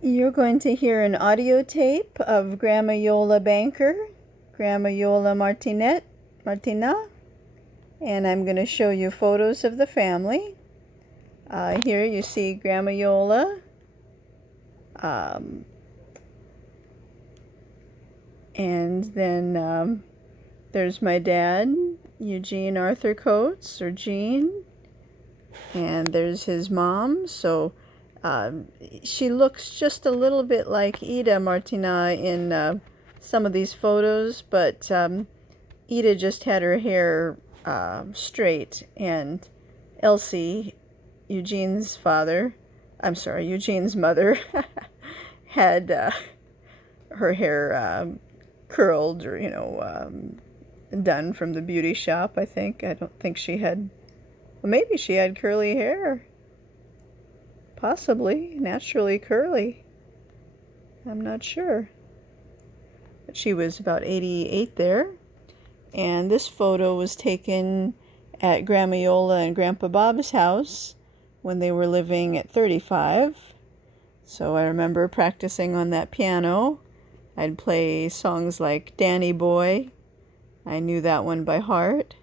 You're going to hear an audio tape of Grandma Iole Banker, Grandma Iole Martinat, and I'm going to show you photos of the family. Here you see Grandma Iole, and then there's my dad, Eugene Arthur Coates, or Gene, and there's his mom. So she looks just a little bit like Ida Martinat in some of these photos, but Ida just had her hair straight, and Elsie, Eugene's mother, had her hair curled, or done from the beauty shop, I think. I don't think she had, well, maybe she had curly hair. Possibly naturally curly. I'm not sure. But she was about 88 there. And this photo was taken at Grandma Iole and Grandpa Bob's house when they were living at 35. So I remember practicing on that piano. I'd play songs like Danny Boy. I knew that one by heart.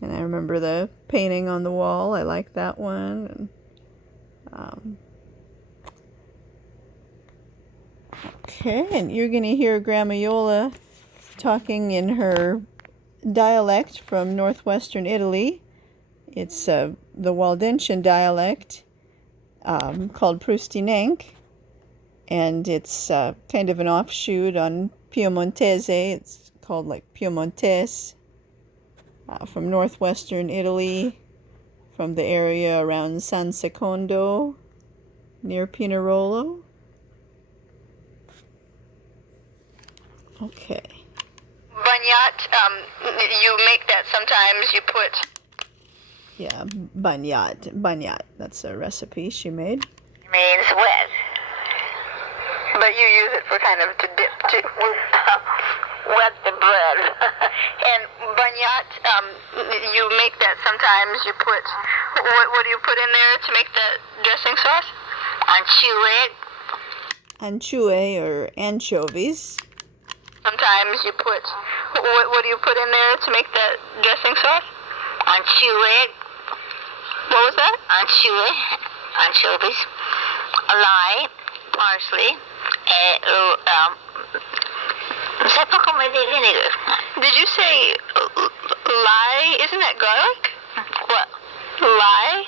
And I remember the painting on the wall. I liked that one. Okay, and you're going to hear Grandma Iole talking in her dialect from northwestern Italy. It's the Waldensian dialect called Prustinench, and it's kind of an offshoot on Piemontese. It's called like Piemontese, from northwestern Italy, from the area around San Secondo, near Pinerolo. Okay. Bonat, you make that sometimes, you put... Yeah, bonat. That's a recipe she made. Means wet. But you use it for kind of to dip, to wet the bread. And bonat, you make that sometimes, you put... What do you put in there to make the dressing sauce? Anchovy or anchovies. Sometimes you put... What do you put in there to make the dressing sauce? What was that? Anchovies, lye, parsley, vinegar. Did you say lye? Isn't that garlic? What? Lye?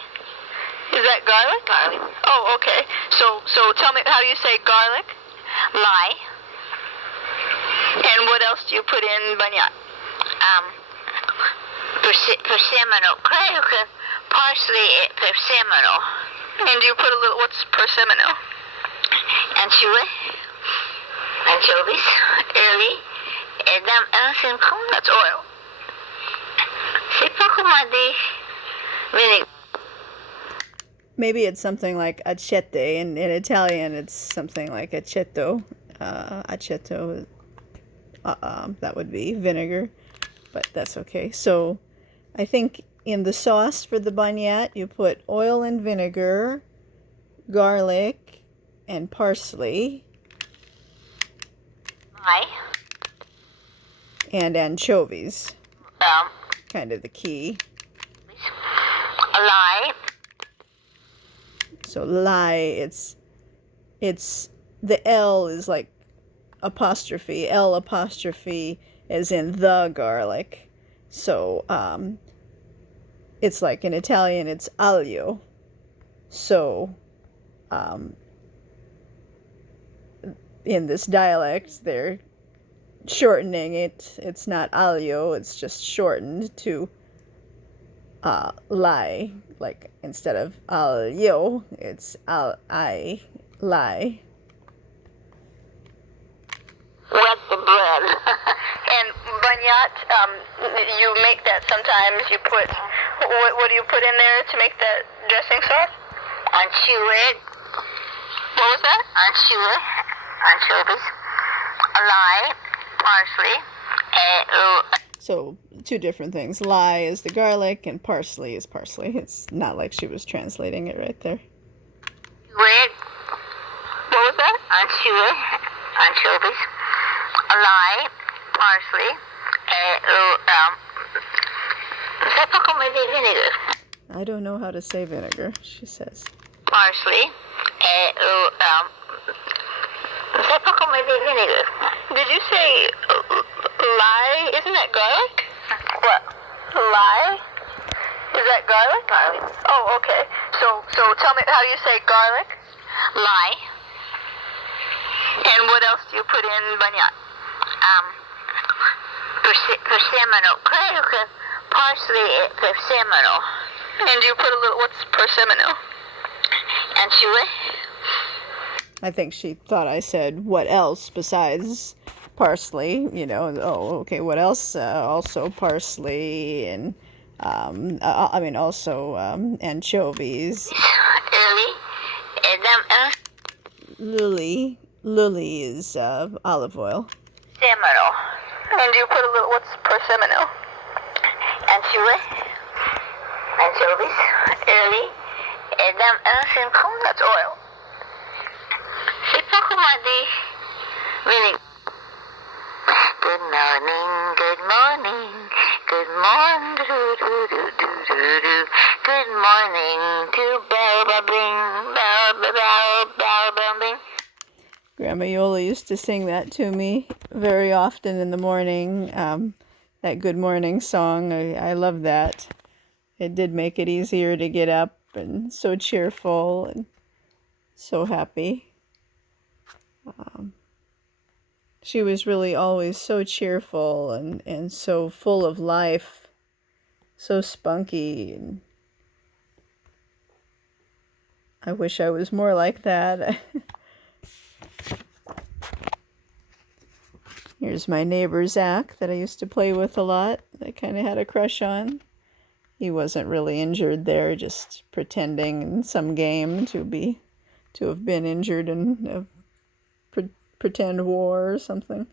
Is that garlic? Garlic. Oh, okay. So tell me, how do you say garlic? Lye. And what else do you put in bonat? Persimmon, parsley, persimmon. And do you put a little, what's persimmon? Anchovies, early, that's oil. Vinegar. Maybe it's something like acete. In Italian, it's something like aceto. Aceto, that would be vinegar, but that's okay. So I think in the sauce for the bonat, you put oil and vinegar, garlic, and parsley. Lye. And anchovies. Kind of the key. Lye. So lye, it's the L is like apostrophe, L apostrophe as in the garlic. So it's like in Italian, it's aglio. So in this dialect, they're shortening it. It's not aglio, it's just shortened to lye. Like instead of aglio, it's lye. Wet the bread. And bonat, you make that sometimes, you put, what do you put in there to make the dressing sauce? Anchovy. What was that? Anchovies, lye, parsley, So two different things. Lye is the garlic and parsley is parsley. It's not like she was translating it right there. What anchovies, lye, parsley, vinegar. I don't know how to say vinegar, she says. Parsley, vinegar. Did you say lye? Isn't that garlic? What? Lye? Is that garlic? Garlic. Oh, okay. So tell me, how do you say garlic? Lye. And what else do you put in bonat? Persimmon. Parsley, persimmon. And you put a little, what's persimmon? Anchovy. I think she thought I said what else besides parsley, oh, okay, what else? Also parsley and, also anchovies. Lily is olive oil. Seminole. And you put a little, what's persimmon? Anchovies. Early. That's oil. Vinegar. Good morning, good morning, good morning, good morning to bell bing. Grandma Iole used to sing that to me very often in the morning, that good morning song. I love that. It did make it easier to get up, and so cheerful and so happy. She was really always so cheerful and so full of life, so spunky. And I wish I was more like that. Here's my neighbor Zach that I used to play with a lot, that I kind of had a crush on. He wasn't really injured there, just pretending in some game to have been injured in a pretend war or something.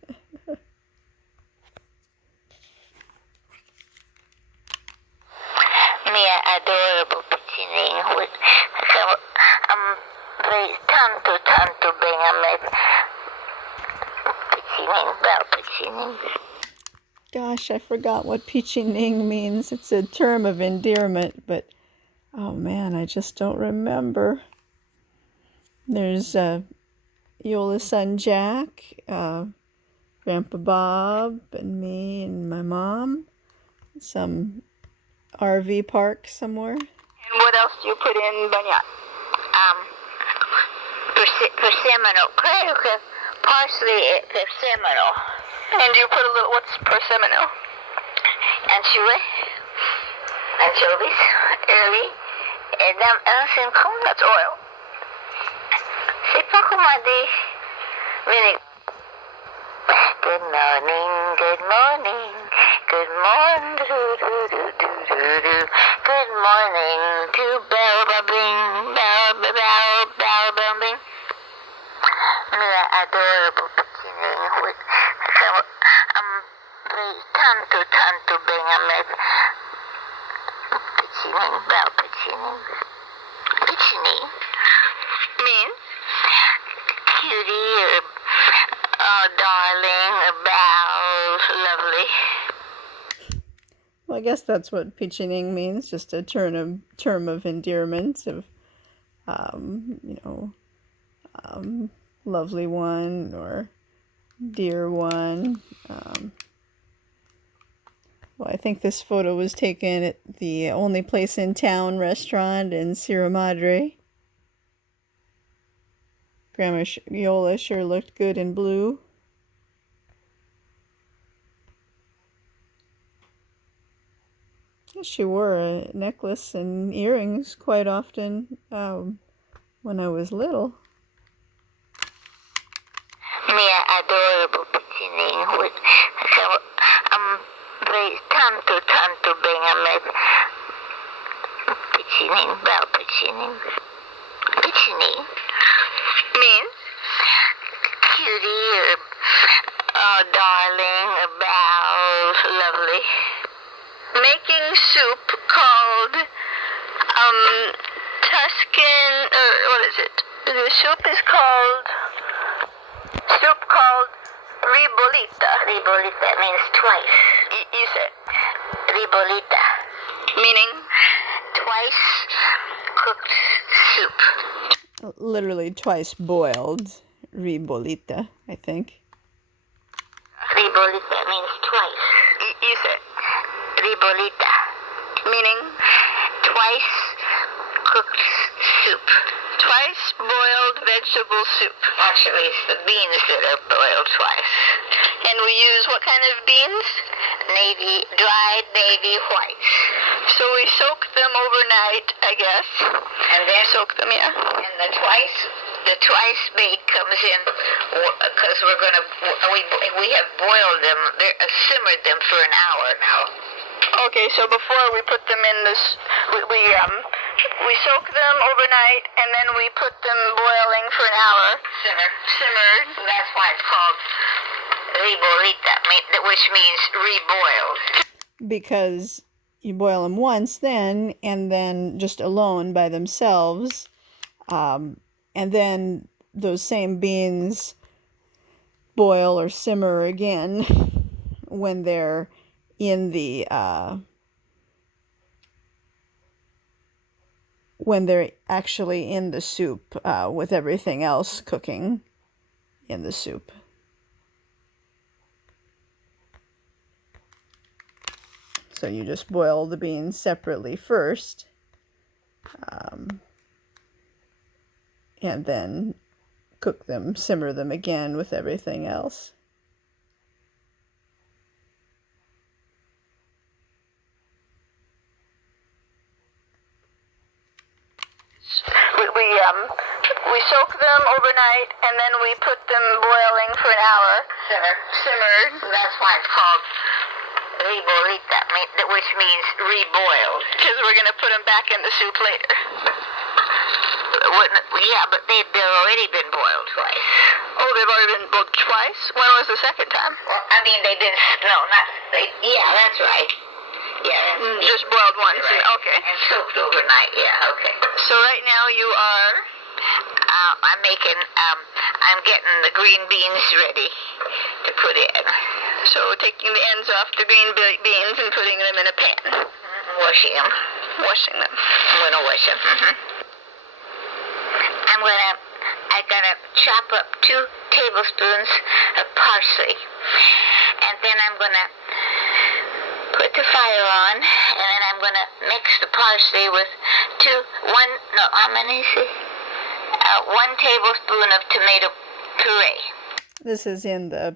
Adorable pitching with very tanto bem pitching. Gosh, I forgot what pichining means. It's a term of endearment, but oh man, I just don't remember. There's Iole's son Jack, Grandpa Bob, and me and my mom. Some RV park somewhere. And what else do you put in bonat? Persimmon, parsley, persimmon. And you put a little, what's persimmon? Anchovies, early. That's oil. Vinegar. Good morning, good morning, good morning, good morning to bell bing. Adorable pitching with very tanto bing pitching means cutie or darling, lovely. Well, I guess that's what pichining means, just a term of endearment of, lovely one or dear one. Well, I think this photo was taken at the Only Place in Town restaurant in Sierra Madre. Grandma Iole sure looked good in blue. She wore a necklace and earrings quite often when I was little. Adorable pitching with very tanto bing pitching means cutie or darling, lovely. Making soup called Tuscan, or what is it? The soup is called Ribolita. Ribolita means twice. You said? Ribolita. Meaning? Twice cooked soup. Literally twice boiled. Ribolita, I think. Ribolita means twice. You said? Ribolita. Meaning? Twice cooked soup. Twice boiled vegetable soup. Actually, it's the beans that are boiled twice. And we use what kind of beans? Dried navy whites. So we soak them overnight, I guess. And then soak them, yeah. And the twice bake comes in because we have boiled them, simmered them for an hour now. Okay, so before we put them in this, we soak them overnight, and then we put them boiling for an hour. Simmered. That's why it's called ribolita, which means reboiled. Because you boil them once then, and then just alone by themselves, and then those same beans boil or simmer again when they're in the when they're actually in the soup, with everything else cooking in the soup. So you just boil the beans separately first, and then cook them, simmer them again with everything else. We soak them overnight, and then we put them boiling for an hour. Simmered. That's why it's called ribolita, which means reboiled. Because we're going to put them back in the soup later. Yeah, but they've already been boiled twice. Oh, they've already been boiled twice? When was the second time? Well, I mean, yeah, that's right. Yeah, just boiled once. Right. Okay. And soaked overnight. Yeah. Okay. So right now you are. I'm getting the green beans ready to put in. So taking the ends off the green beans and putting them in a pan. Washing them. I'm gonna wash them. I'm gonna chop up 2 tablespoons of parsley, and then I'm gonna put the fire on, and then I'm going to mix the parsley with 1 tablespoon of tomato puree. This is in the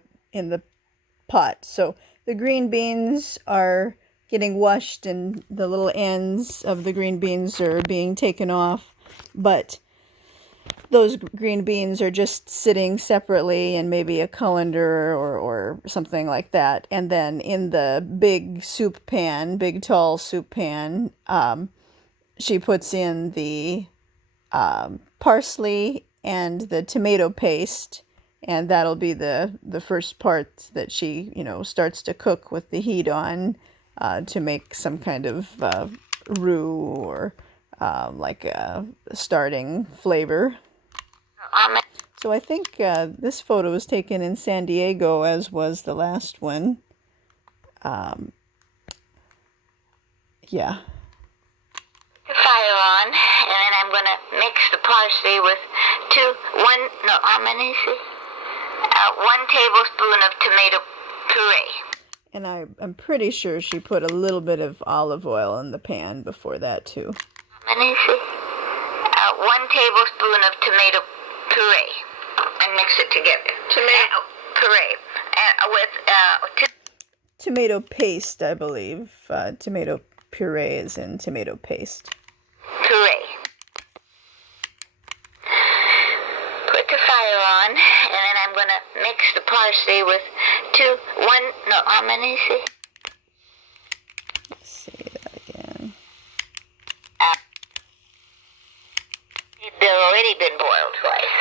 pot. So the green beans are getting washed, and the little ends of the green beans are being taken off, but those green beans are just sitting separately in maybe a colander or something like that. And then in the big tall soup pan, she puts in the parsley and the tomato paste, and that'll be the first part that she, starts to cook with the heat on, to make some kind of roux or like a starting flavor. So I think this photo was taken in San Diego, as was the last one. Yeah. Fire on, and then I'm going to mix the parsley with 1 tablespoon of tomato puree. And I'm pretty sure she put a little bit of olive oil in the pan before that too. 1 tablespoon of tomato puree, and mix it together. Tomato puree with tomato paste, I believe. Tomato puree is in tomato paste. Puree. Put the fire on, and then I'm going to mix the parsley with Let's see that again. They've already been boiled twice.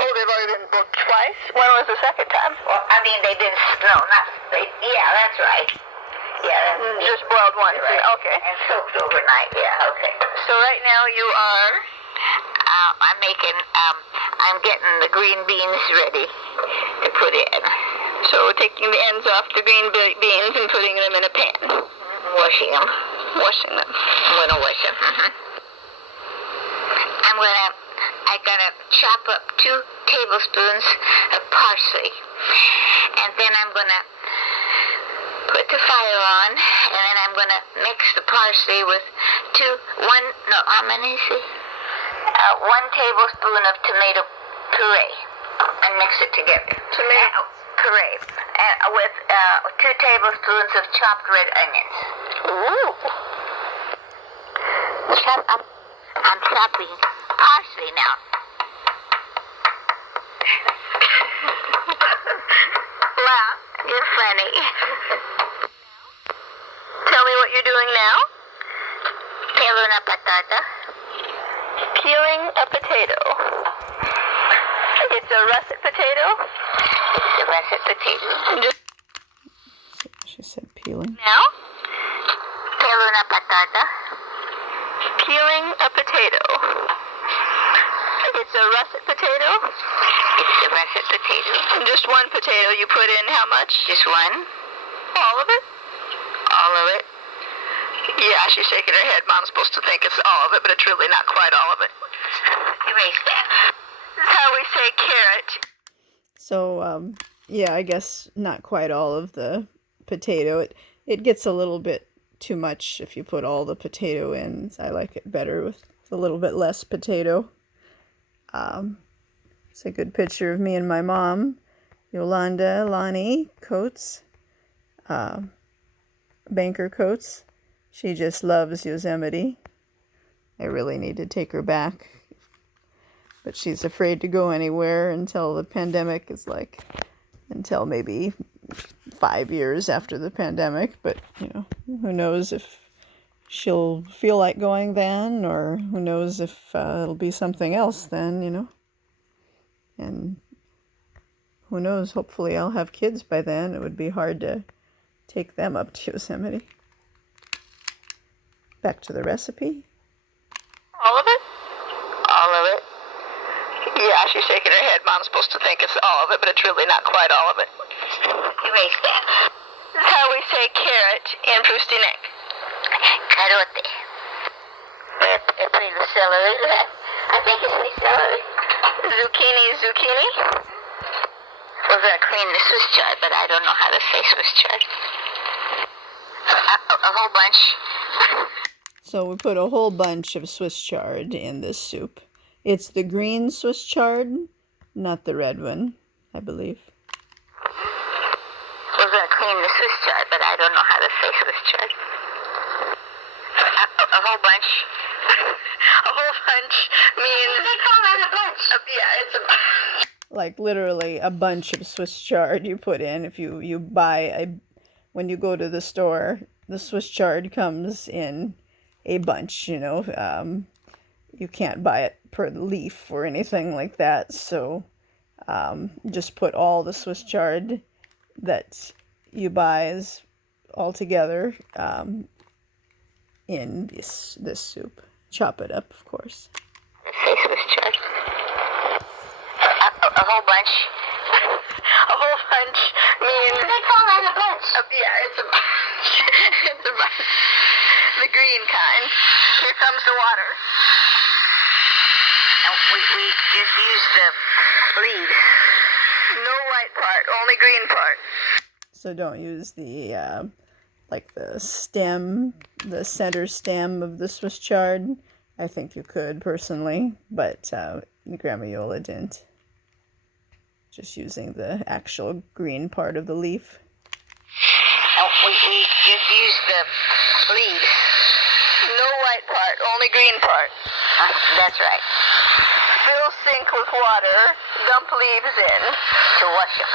Oh, they've already been boiled twice? When was the second time? Well, I mean, yeah, that's right. Yeah, just boiled once. Right. Okay. And soaked overnight. Yeah. Okay. So right now you are. I'm getting the green beans ready to put in. So taking the ends off the green beans and putting them in a pan. Washing them. Washing them. I'm gonna wash them. I gotta chop up 2 tablespoons of parsley. And then I'm gonna put the fire on, and then I'm gonna mix the parsley with 1 tablespoon of tomato puree, and mix it together. Tomato puree, with 2 tablespoons of chopped red onions. Ooh. I'm chopping parsley now. Wow, you're funny. Tell me what you're doing now. Peeling a patata. Peeling a potato. It's a russet potato. It's a russet potato. She said peeling. Now, peeling a patata. Peeling a potato. It's a russet potato. It's a russet potato. And just 1 potato. You put in how much? Just 1. All of it? All of it. Yeah, she's shaking her head. Mom's supposed to think it's all of it, but it's really not quite all of it. Erase that. This is how we say carrot. So, yeah, I guess not quite all of the potato. It gets a little bit too much if you put all the potato in. I like it better with a little bit less potato. It's a good picture of me and my mom, Yolanda Lonnie Coates, Banker Coates. She just loves Yosemite. I really need to take her back, but she's afraid to go anywhere until the pandemic is until maybe 5 years after the pandemic. But, who knows if she'll feel like going then, or who knows if it'll be something else then, And who knows, hopefully I'll have kids by then. It would be hard to take them up to Yosemite. Back to the recipe. All of it? All of it. Yeah, she's shaking her head. Mom's supposed to think it's all of it, but it's really not quite all of it. Erase that. This is how we say carrot in Prustinench. Carote. It's celery. I think it's celery. Zucchini. We're going to clean the Swiss chard, but I don't know how to say Swiss chard. A whole bunch. So we put a whole bunch of Swiss chard in this soup. It's the green Swiss chard, not the red one, I believe. We're going to clean the Swiss chard, but I don't know how to say Swiss chard. A whole bunch. A whole bunch means... They call that a bunch. Yeah, it's a bunch. Like literally a bunch of Swiss chard you put in. If you buy when you go to the store, the Swiss chard comes in a bunch, you can't buy it per leaf or anything like that. So just put all the Swiss chard that you buy all together in this soup. Chop it up, of course. Say Swiss chard. A whole bunch. A whole bunch means... They call that a bunch. Yeah, it's a bunch. It's a bunch. The green kind. Here comes the water. And we just use the leaves. No white part, only green part. So don't use the the stem, the center stem of the Swiss chard. I think you could personally, but Grandma Iole didn't. Just using the actual green part of the leaf. And we just use the leaves. No white part, only green part. That's right. Fill sink with water, dump leaves in to wash them.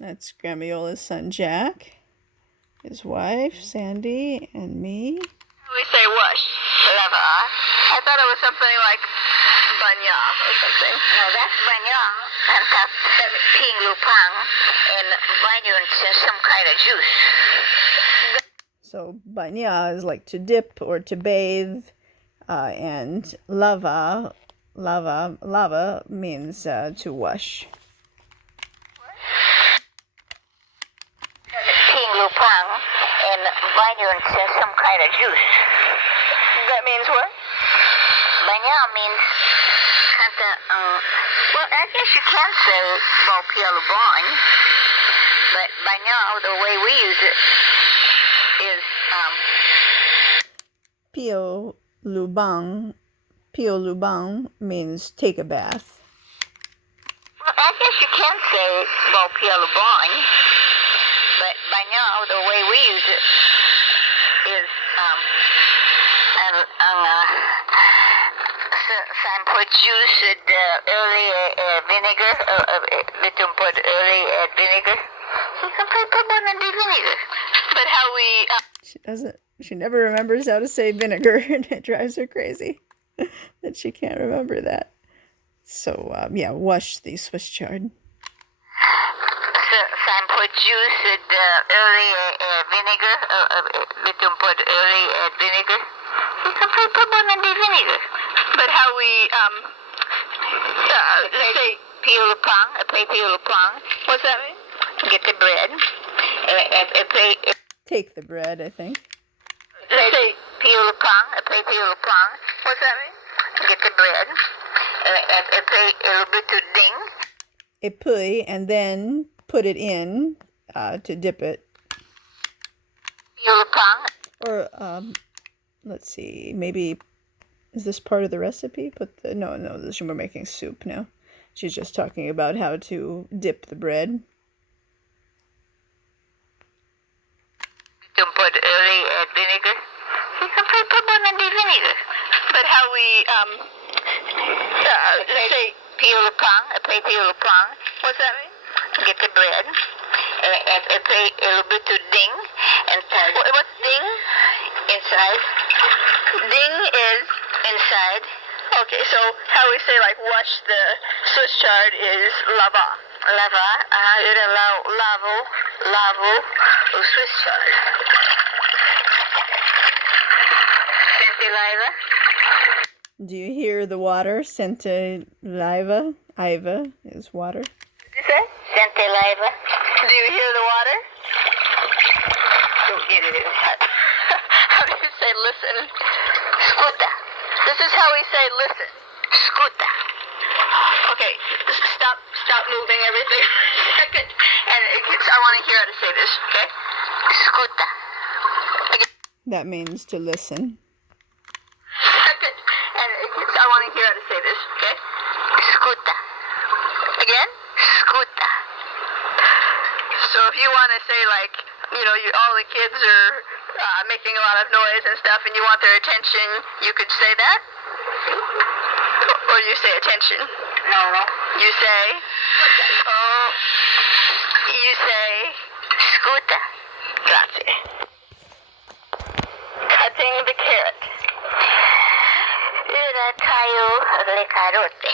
That's Grandma Iole's son Jack, his wife Sandy, and me. We say wash. Lava. I thought it was something like banya or something. No, that's banya. And that's ping lupang and banyo in some kind of juice. So banya is like to dip or to bathe, and lava means to wash. Banyan says some kind of juice. That means what? Banyan means kanta, well, I guess you can say Baupialubong, but banyan, the way we use it, is, Pio Lubang. Pio Lubang means take a bath. well, I guess you can say Baupialubong, but banyan, the way we use it, is, some put juice and early vinegar, little put early vinegar. You can put one in the vinegar. But how we, She never remembers how to say vinegar, and it drives her crazy that she can't remember that. So, yeah, wash the Swiss chard. some put juice and early vinegar, little put early vinegar. You can put one in the vinegar. But how we, let's say piulupang, play piulupang. What's that mean? Get the bread. Take the bread, I think. Let's say piulupang, play piulupang. What's that mean? Get the bread. Play a little bit to ding. A pui, and then put it in to dip it. Piulupang. Or, let's see, maybe, is this part of the recipe? No, we're making soup now. She's just talking about how to dip the bread. You can put early vinegar. You can put one in the vinegar. But how we, let's say piulupang, play piulupang. What's that mean? Get the bread. Play a little bit to ding. And what's ding? Inside. Ding is inside. Okay, so how we say like wash the Swiss chard is lava. Lava. You're lavo, Swiss chard. Saliva. Do you hear the water? Saliva. Iva is water. What did you say? Saliva. Do you hear the water? Don't get it inside. How do you say listen? Scuta. This is how we say listen. Scuta. Okay, stop moving everything for a second. And I want to hear how to say this, okay? Scuta. Again. That means to listen. Second. And I want to hear how to say this, okay? Scuta. Again? Scuta. So if you want to say like, all the kids are making a lot of noise and stuff and you want their attention, you could say that? Or you say attention? No. You say? Oh. You say scuta. Grazie. Cutting the carrot. Ora tayo le carote.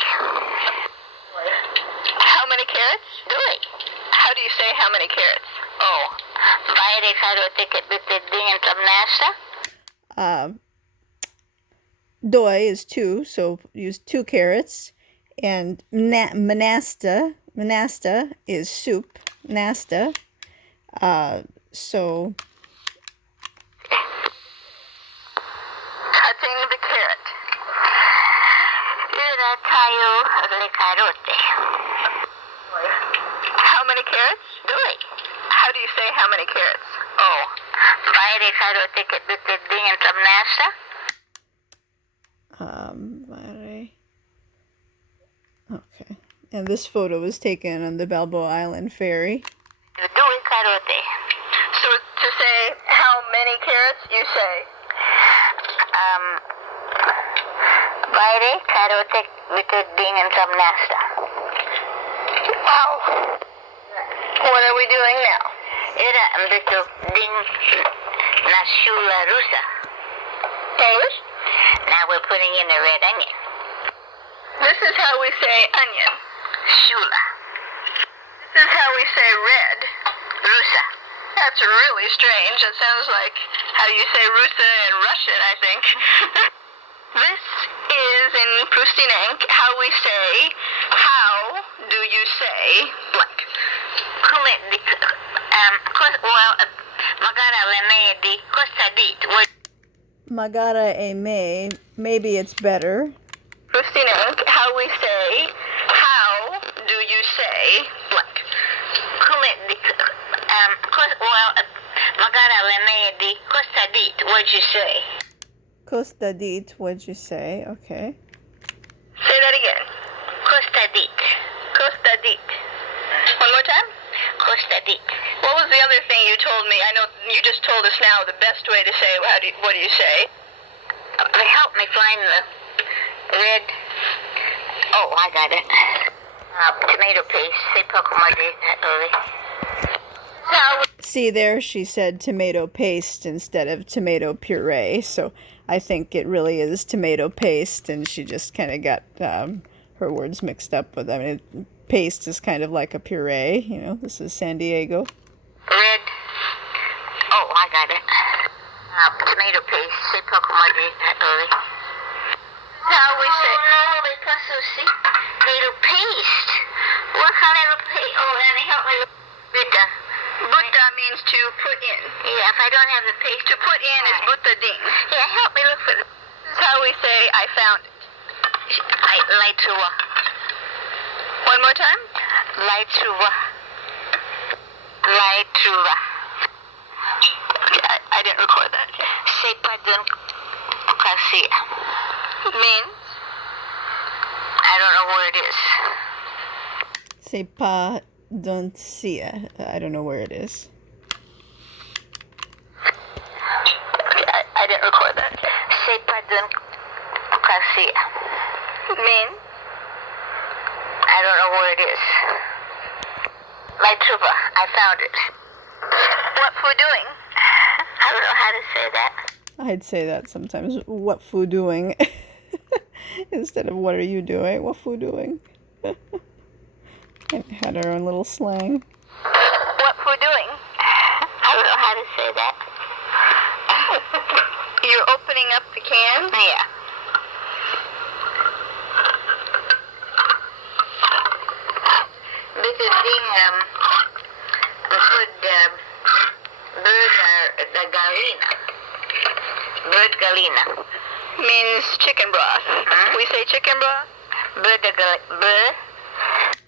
How many carrots? Due. How do you say how many carrots? Oh. Vai le carote che buttedin in tamnasta? Doi is 2, so use 2 carrots. And manasta is soup. Nasta. So cutting the carrot. Ora tayo le carote. How many carrots? Due. How do you say how many carrots? Oh. Vai le carote che buttedin in tamnasta? Okay. And this photo was taken on the Balboa Island ferry. Due carote. So to say how many carrots, you say? Vai le carote buttedin in tamnasta. Wow. What are we doing now? Era buttedin na shula rusa. English? Now we're putting in the red onion. This is how we say onion. Shula. This is how we say red. Rusa. That's really strange. It sounds like how you say Rusa in Russian, I think. This is in Prustinench how we say, how do you say blank? Well, Magara le me di costa dit. What? Magara e me. Maybe it's better. Prustinench, how we say, how do you say blank? Magara le me di costa dit. What'd you say? Costa dit, what'd you say? Okay. Say that again. Costa dit. Costa dit. One more time. Costa dit. What was the other thing you told me? I know you just told us now the best way to say. What do you say? Help me find the red. Oh, I got it. Tomato paste. Say poco that early. See there, she said tomato paste instead of tomato puree. So I think it really is tomato paste, and she just kind of got her words mixed up with. I mean, paste is kind of like a puree. You know, this is San Diego. Red. Oh, I got it. Tomato paste. Say poco that early. How we say? No, because you see, tomato paste. What kind of paste? Oh, let me help me. Butta. Butta means to put in. Yeah, if I don't have the paste. To put in is butta ding. Yeah, help me look for this. This is how we say I found it. Laitsua. One more time. Laitsua. Laitsua. Okay, I didn't record that. Sepa dun kasia. Means? I don't know where it is. C'est pas don't see it. I don't know where it is. Okay, I didn't record that. Sepa dun kasia. Means? I don't know where it is. Laituba, I found it. What food doing? I don't know how to say that. I'd say that sometimes. What food doing? Instead of what are you doing? What food doing? And had our own little slang. What food doing? I don't know how to say that. You're opening up the can? Yeah. This is being good bird galina. Bird galina. Means chicken broth. We say chicken broth? Bird.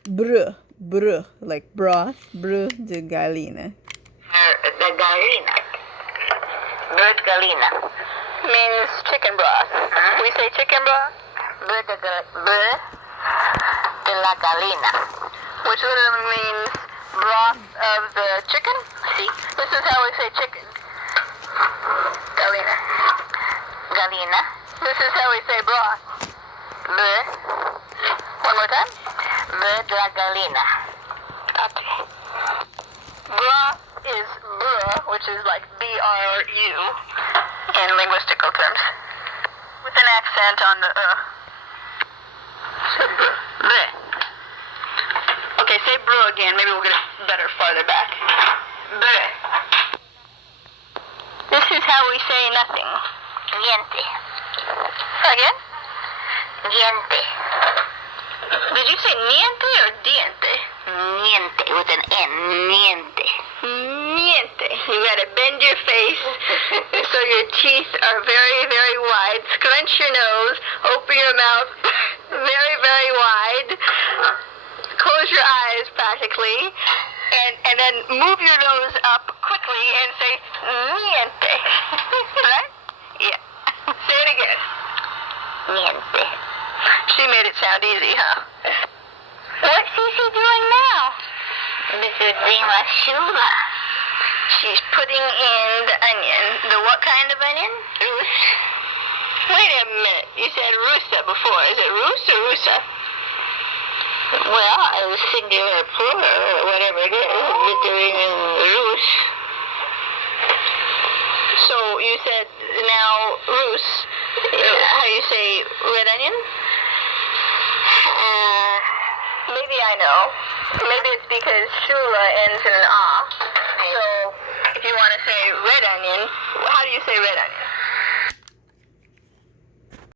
Brö, brö, like broth, brö de gallina. The galina. Bird galina. Means chicken broth. We say chicken broth? Bird de la galina. Which literally means broth of the chicken. See? This is how we say chicken. Galina. Galina. This is how we say broth. Bird. One more time. Bird de la galina. Okay. Broth is bruh, which is like B-R-U in linguistical terms, with an accent on the So bruh. Okay, say bruh again. Maybe we'll get it better farther back. Bruh. This is how we say nothing. Niente. Again? Niente. Did you say niente or diente? Niente, with an N. Niente. Niente. You gotta bend your face so your teeth are very, very wide. Scrunch your nose. Open your mouth very, very wide. Close your eyes practically. And then move your nose up quickly and say niente. Right? Yeah. Say it again. Niente. She made it sound easy, huh? What's Cece doing now? Mrs. Dima Shula. She's putting in the onion. The what kind of onion? Rus. Wait a minute. You said rusa before. Is it rus or rusa? Well, I was singular plural or whatever it is. Between rus. So you said now rus. How do you say red onion? Maybe I know. Maybe it's because shula ends in an ah. So if you want to say red onion, how do you say red onion?